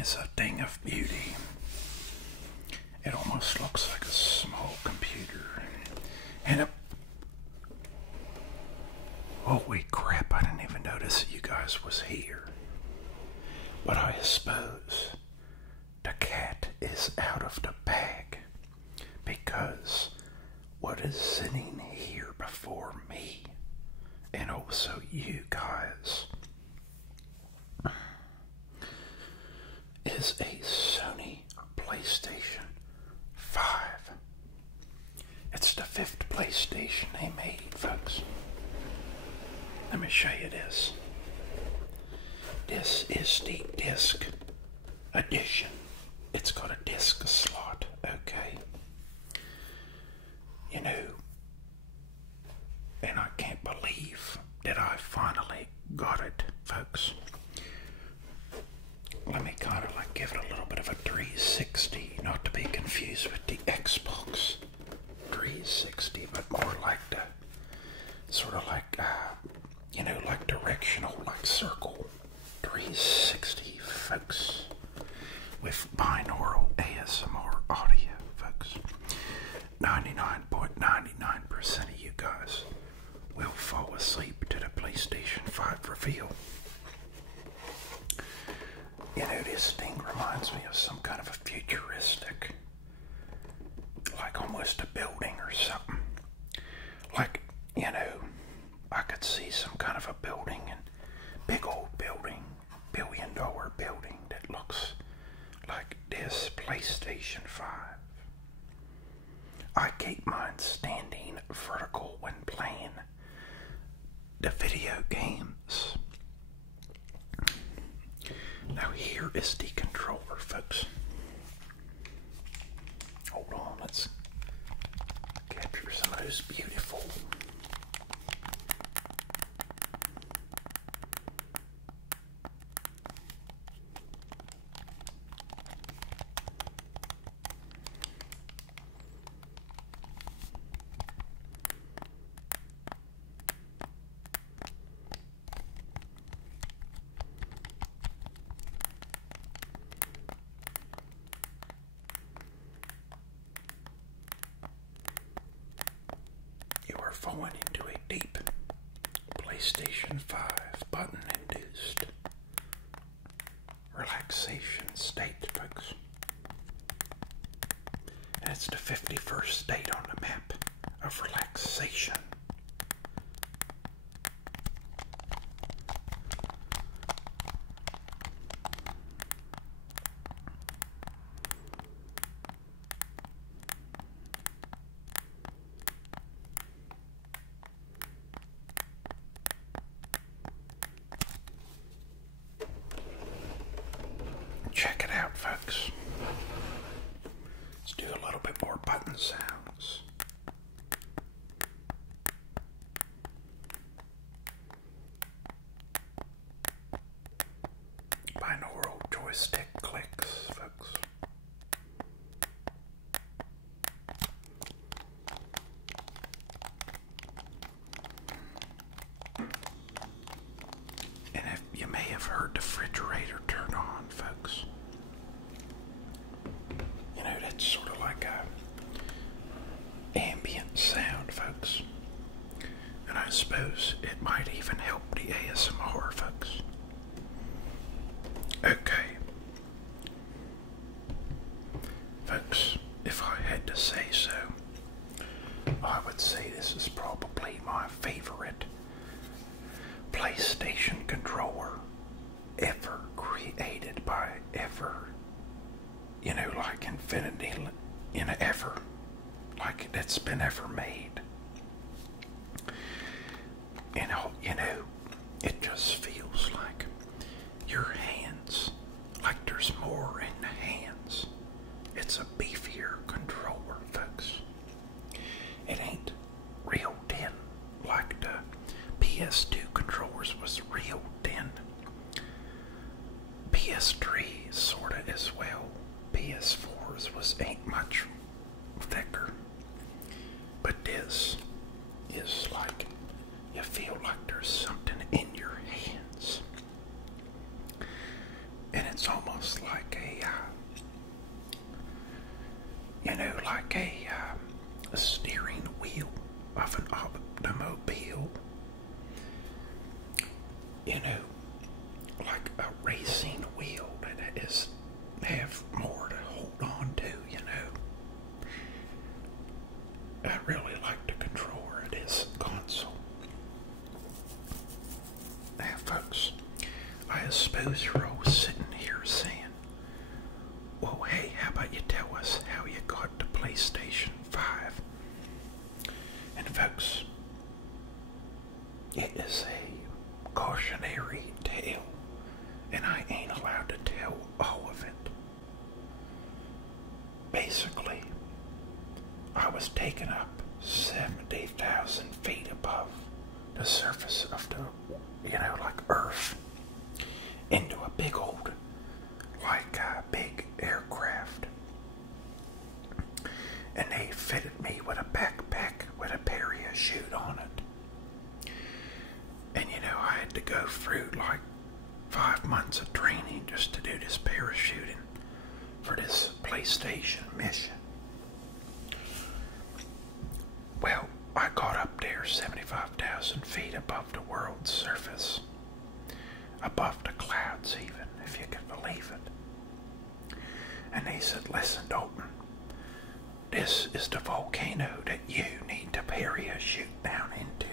is a thing of beauty. It almost looks like a small computer. And holy crap, I didn't even notice that you guys was here. But I suppose the cat is out of the bag, because what is sitting here before me, and also you guys, is a Sony PlayStation 5. It's the 5th PlayStation they made, folks. Let me show you this. This is the disc edition. It's got a disc slot, okay? You know, and I can't believe that I finally got it, folks. Let me kind of like give it a little bit of a 360, not to be confused with the Xbox 360, but more like the, sort of like, you know, like directional, like circle 360, folks, with binaural ASMR audio, folks. 99.99% of you guys will fall asleep to the PlayStation 5 reveal. You know, this thing reminds me of some kind of a futuristic, like almost a building or something. Like, you know, I could see some kind of a building, and big old building, billion-dollar building that looks like this PlayStation 5. I keep mine standing vertical when playing the video games. Now here is the controller, folks. Hold on, let's capture some of those beautiful. Falling into a deep PlayStation 5 button-induced relaxation state, folks. And it's the 51st state on the map of relaxation. Check it out, folks. Let's do a little bit more button sounds. Binaural joystick clicks, folks. And if you may have heard the refrigerator turn on, folks. You know, that's sort of like a ambient sound, folks. And I suppose it might even help the ASMR, folks. Okay. Folks, if I had to say so, I would say this is probably my favorite PlayStation controller ever created by ever, you know, like infinity, you know, ever, like that's been ever made. And, you know, it just feels like your hands, like there's more in the hands. It's a beefier controller, folks. It ain't real thin like the PS2 controllers was real thin. PS3 sorta as well. PS4's ain't much thicker. But this is like, you feel like there's something in your hands. And it's almost like you know, like a racing wheel that is have more to hold on to, you know. I really like the controller of this console. Now, folks, I suppose you're all sitting here saying, well, hey, how about you tell us how you got the PlayStation 5? And folks, it is a cautionary tale, and I ain't allowed to tell all of it. Basically, I was taken up 70,000 feet above the surface of the, you know, like Earth, into a big old, like a big aircraft. And they fitted me with a backpack with a parachute on it. And you know, I had to go through like 5 months of training just to do this parachuting for this PlayStation mission. Well, I got up there 75,000 feet above the world's surface. Above the clouds even, if you can believe it. And they said, listen, Dalton, this is the volcano that you need to parachute down into.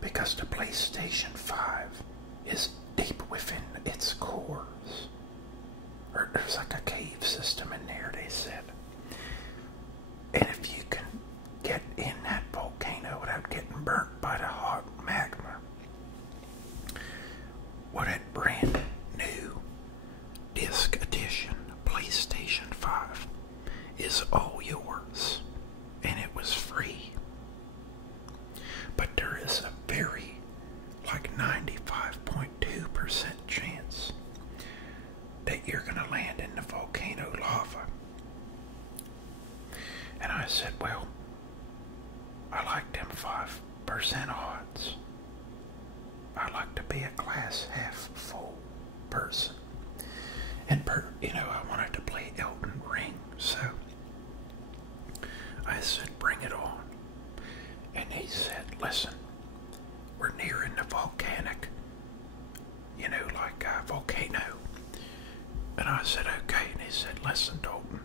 Because the PlayStation 5 is deep within its cores. Or there's like a cave system in there, they said. And if you can get in that volcano without getting burnt by the hot magma, well, that brand new disc edition PlayStation 5 is all yours, and it was free. But there is a very, like 95.2% chance that you're going to land in the volcano lava. And I said, well, I like them 5% odds. I like to be a glass half full person. And, you know, I wanted to play Elden Ring, so I said, bring it on. And he said, listen, we're nearing the volcanic, you know, like a volcano. And I said, okay. And he said, listen, Dalton,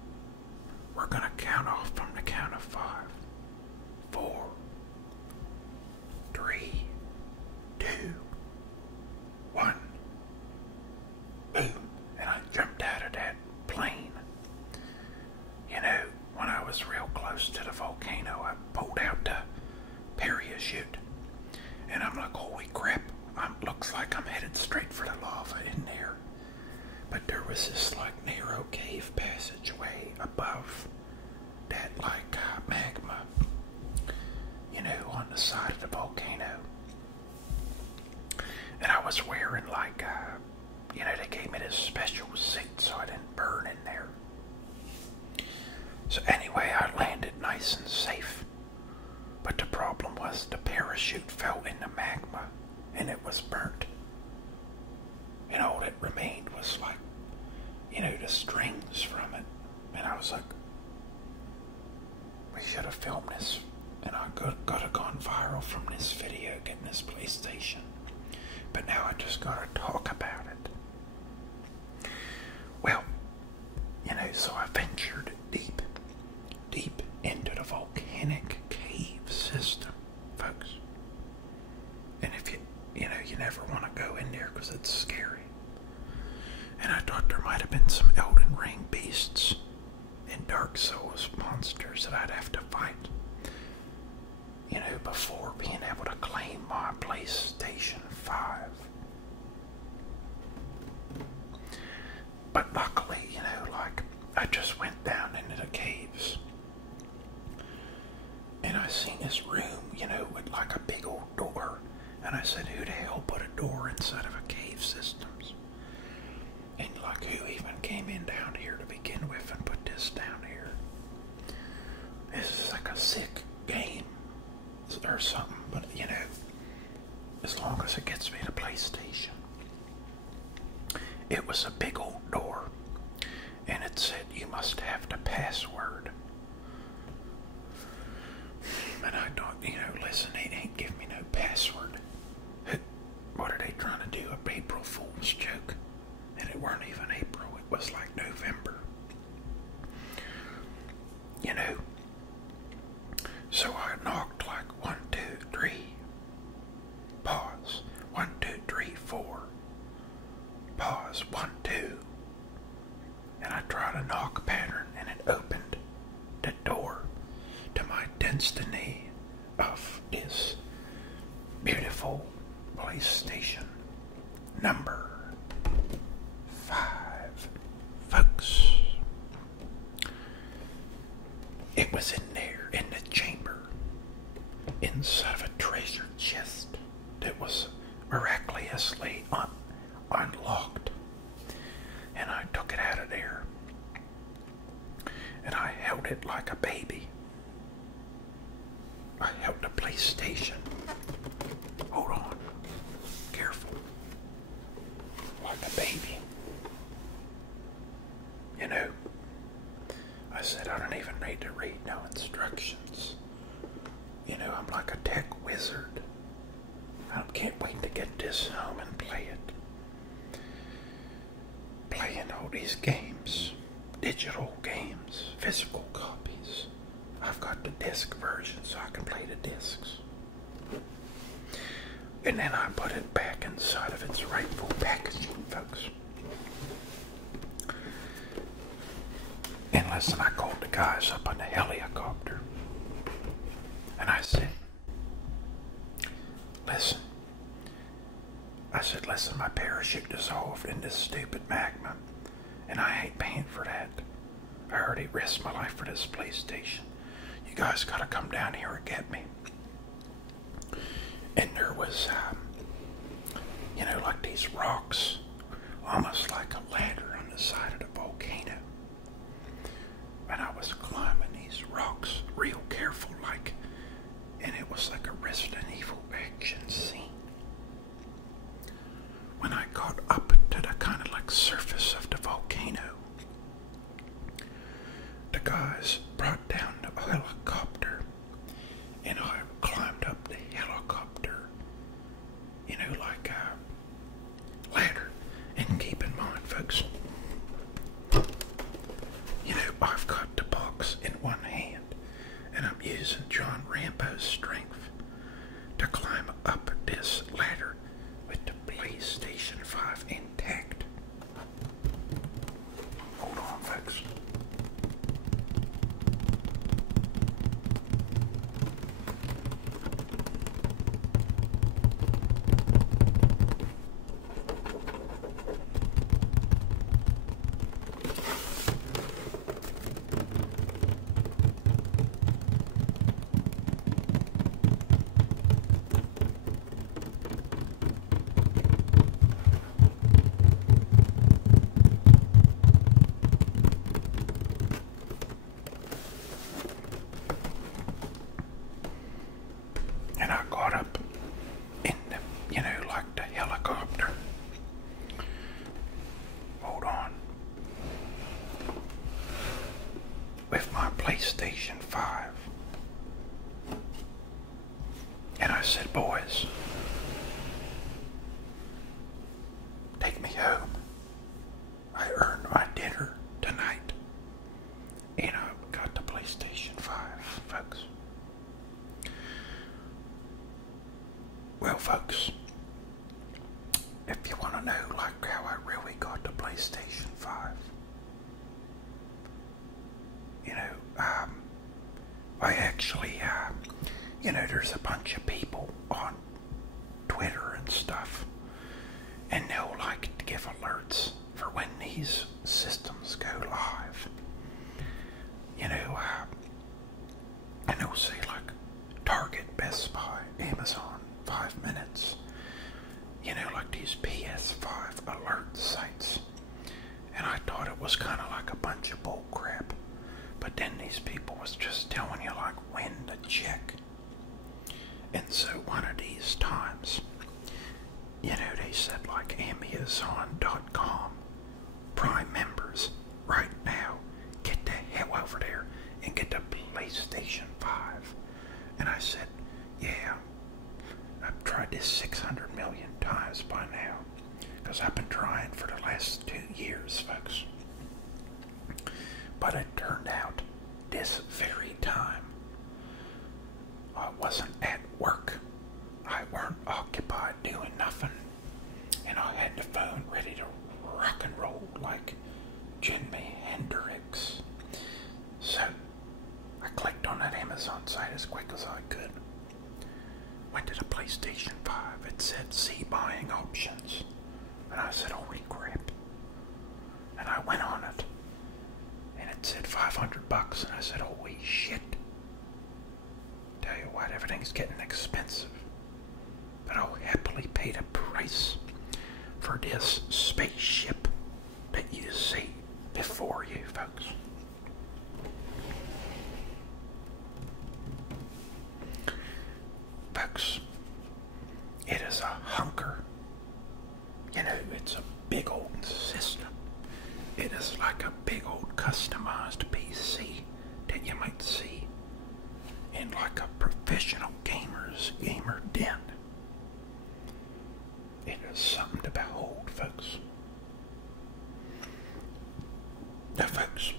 we're going to count off from the count of 5, 4, 3, 2, 1. Boom. And I jumped out of that plane. You know, when I was real close to the volcano, I pulled out the parachute. And I'm like, holy crap, looks like I'm headed straight for the lava in there. But there was this like narrow cave passageway above that like magma, you know, on the side of the volcano. And I was wearing like, you know, they gave me this special suit so I didn't burn in there. So anyway, I landed nice and safe. But the problem was the parachute fell in the magma and it was burnt. And all that remained was like, you know, the strings from it. And I was like, we should have filmed this. And I could have gone viral from this video, getting this PlayStation. But now I just gotta talk about it. Well, you know, so I ventured deep into the volcanic cave system, folks. And if you know, you never want to go in there because it's scary. And I thought there might have been some Elden Ring beasts and Dark Souls monsters that I'd have to fight, you know, before being able to claim my PlayStation 5. But luckily, you know, like, I just went down into the caves. And I seen this room, you know, with like a big old door. And I said, who the hell put a door inside of a cave systems? And like, who even came in down here to begin with and put this down here? This is like a sick game or something, but you know, as long as it gets me to PlayStation. It was a big old door, and it said, you must have the password. And I thought, you know, listen, they ain't give me no password. beautiful PlayStation number 5, folks. It was in there in the chamber, inside of a treasure chest that was miraculously unlocked. And I took it out of there, and I held it like a baby. I held the PlayStation. Hold on. Careful. Like a baby. You know, I said I don't even need to read no instructions. You know, I'm like a tech wizard. I can't wait to get this home and play it. Playing all these games. Digital games. Physical copies. I've got the disc version so I can play the discs. And then I put it back inside of its rightful packaging, folks. And listen, I called the guys up on the helicopter. And I said, listen. I said, listen, my parachute dissolved in this stupid magma. And I ain't paying for that. I already risked my life for this PlayStation. You guys gotta come down here and get me. And there was, you know, like these rocks, almost like a ladder on the side of the volcano. And I was climbing these rocks real careful, like, and it was like a Resident Evil action scene. When I got up to the kind of like surface of the volcano, the guys brought down the helicopter, and I climbed up the helicopter, you know, like a ladder. And keep in mind, folks, you know, I've got the box in one hand, and I'm using John Rambo's strength to climb up this ladder with the PlayStation 5 intact. Hold on, folks. And I got up in the, you know, like the helicopter. Hold on. With my PlayStation 5. And I said, boys, take me home. I earned my dinner tonight. And I got the PlayStation 5, folks. Well, folks, if you want to know like how I really got the PlayStation 5, you know, I actually, you know, there's a bunch of people on Twitter and stuff, and they'll like to give alerts for when these systems go live. You know, and they'll say like Target, Best Buy, Amazon, 5 minutes. You know, like these PS5 alert sites. And I thought it was kind of like a bunch of bull crap. But then these people was just telling you like when to check. And so one of these times, you know, they said like Amazon.com Prime members right now, get the hell over there and get the PlayStation 5. And I said, yeah, I've tried this 600 million times by now, because I've been trying for the last 2 years, folks. But it turned out this very time I wasn't at work. I weren't occupied doing nothing, and I had the phone ready to rock and roll like Jimi Hendrix. So I clicked on that Amazon site as quick as I could. Went to the PlayStation PlayStation 5. It said see buying options. And I said, holy crap. And I went on it. And it said $500, and I said, holy shit. Tell you what, everything's getting expensive. But I'll happily pay the price for this spaceship that you see before you, folks. Folks, it is a hunker. You know, it's a big old system. It is like a big old customized PC that you might see in like a professional gamer den. It is something to behold, folks. Now, folks,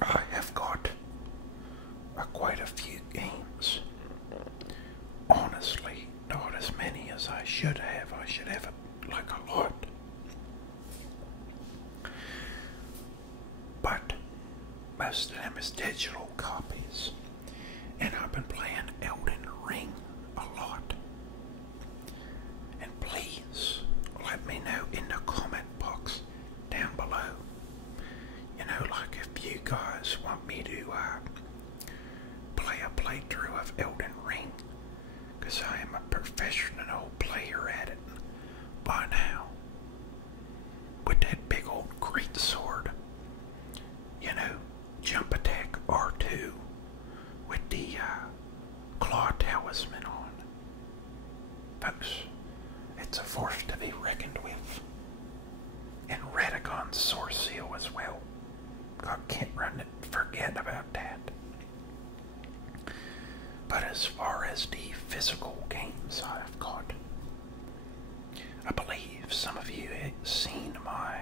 I have got quite a few games. Honestly, not as many as I should have. I should have like a lot. But most of them is digital copies. And I've been playing Elden Ring a lot. And please let me know in the comment box down below. You know, like if you guys want me to play a playthrough of Elden Ring. Because I am a professional player at it by now. With that big old great sword. You know, jump attack R2 with the claw talisman on. Folks, it's a force to be reckoned with. And Radagon's sword seal as well. I can't forget about that. But as far as the physical games I've got, I believe some of you have seen my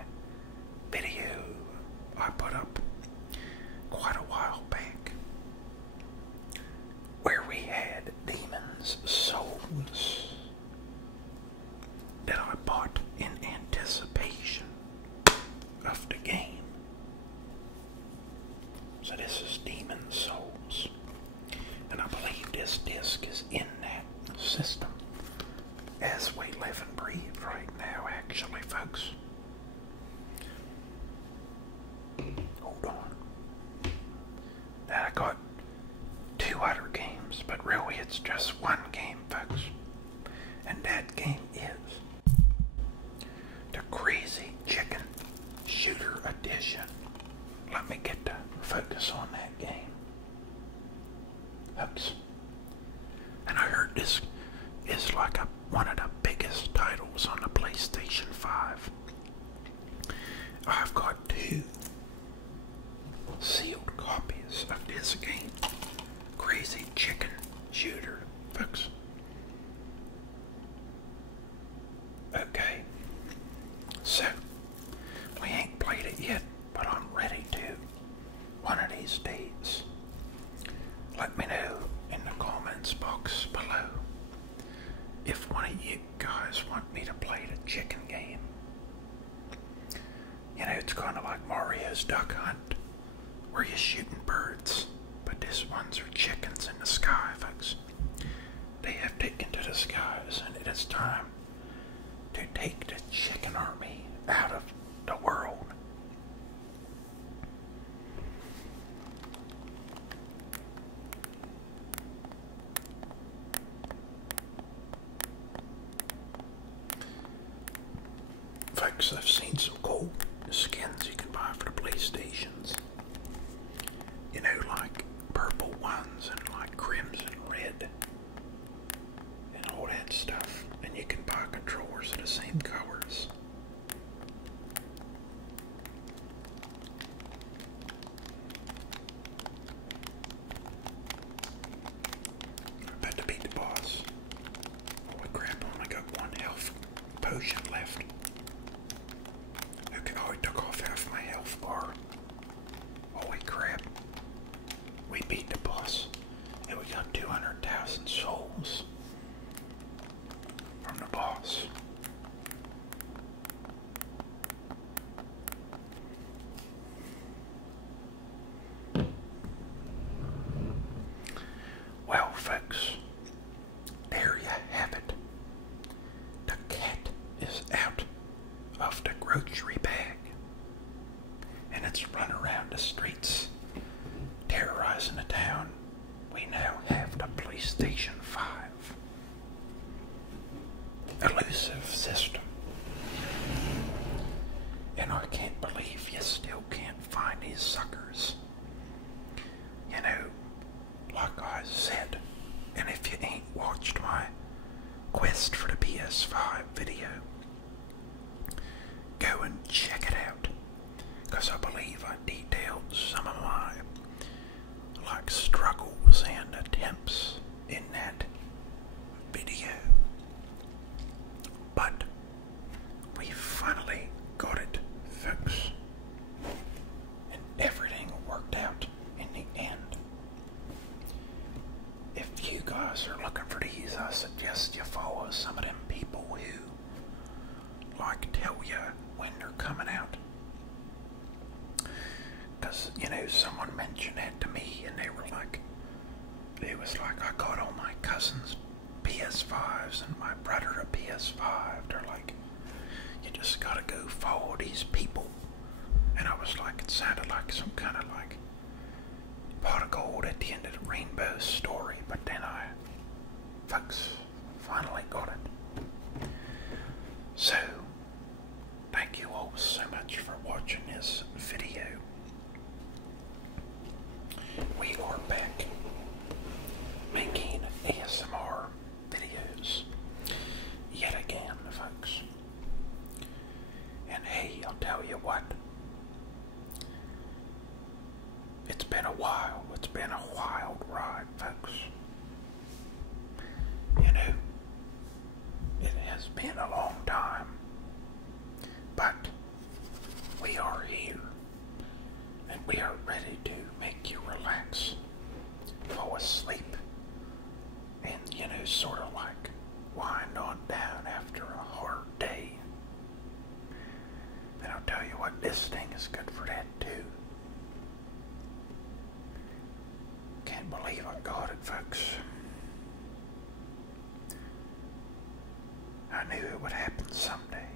video I put up quite a while back, where we had Demon's Souls that I bought in anticipation of the game. So this is Demon's Souls, and I believe this disc is in that system as we live and breathe right now, actually, folks. Hold on. Now I got two other games, but really it's just one game, folks. And that game is the Crazy Chicken Shooter Edition. Let me get the focus on that game. Oops. And I heard this is like one of the biggest titles on the PlayStation 5. I've got two sealed copies of this game, Crazy Chicken Shooter, folks. Okay, so we ain't played it yet, but I'm ready to one of these days. Let me know in the comments box below if one of you guys want me to play the chicken game. You know, it's kind of like Mario's Duck Hunt, where you're shooting birds, but this ones are chickens in the sky, folks. They have taken to the skies, and it is time to take the chicken army out of the world. Folks, I've seen some cool skins you can buy for the PlayStations. You know, like purple ones and like crimson red and all that stuff. And you can buy controllers of the same colors. About to beat the boss. Holy crap, I only got one health potion left. Okay, oh, he took off half my health bar. Holy crap. We beat the boss. And we got 200,000 souls from the boss. Well, folks, there grocery bag. And it's run around the streets, terrorizing the town. We now have the PlayStation 5. Elusive system. And I can't believe you still can't find these suckers. You know, like I said, and if you ain't watched my quest for the PS5 video, go and check it out, because I believe I detailed some of my struggles and attempts in that video. But we finally got it fixed, and everything worked out in the end. If you guys are looking for these, I suggest you follow some of them people who tell you when they're coming out. Because, you know, someone mentioned it to me, and they were like, it was like, I got all my cousins PS5s and my brother a PS5. They're like, you just gotta go follow these people. And I was like, it sounded like some kind of pot of gold at the end of the rainbow story. But then folks, finally got it. So, thank you all so much for watching this video. We are back making ASMR videos yet again, folks. And hey, I'll tell you what, it's been a while. It's been a wild ride, folks. You know, it has been a long time, but we are here, and we are ready to make you relax, fall asleep, and, you know, sort of wind on down after a hard day. And I'll tell you what, this thing is good for that too. Can't believe I got it, folks. I knew it would happen someday.